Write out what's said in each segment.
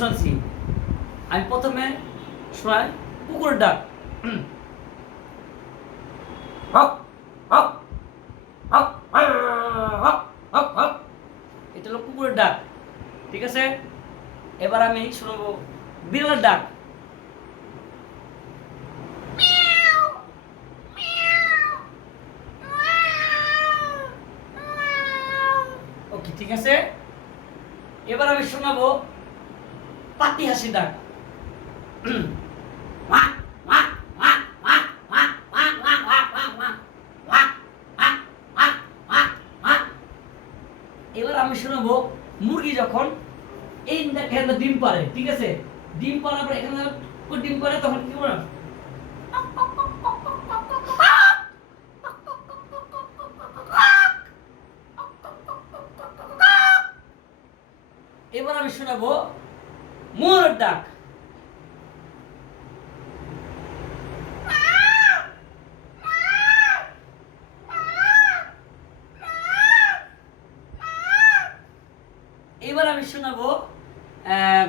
শুনছি আমি প্রথমে শোনাই কুকুরের ডাক। এটা হলো কুকুরের ডাক, ঠিক আছে। এবার আমি শোনাবো বিড়ালের ডাক। ওকে, ঠিক আছে। এবার আমি শোনাবো পাতি হাসি ডাক। এবার আমি শোনাবো মুরগি যখন এই এখানে ডিম পারে, ঠিক আছে। ডিম পারার পর এখানে ডিম পারে তখন কি করে, এবার আমি শোনাবো ময়ূরের ডাক। এবার আমি শোনাবো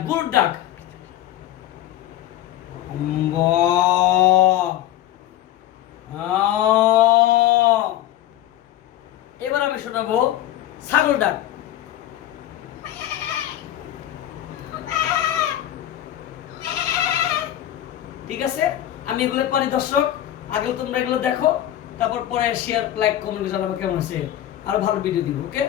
গরুর ডাক। এবার আমি শোনাবো ছাগল ডাক। ঠিক আছে, আমি এগুলো পারি দর্শক। আগে তোমরা এগুলো দেখো, তারপর পরে শেয়ার, লাইক, কমেন্ট জানাবো কেমন আছে। আরো ভালো ভিডিও দিব। ওকে।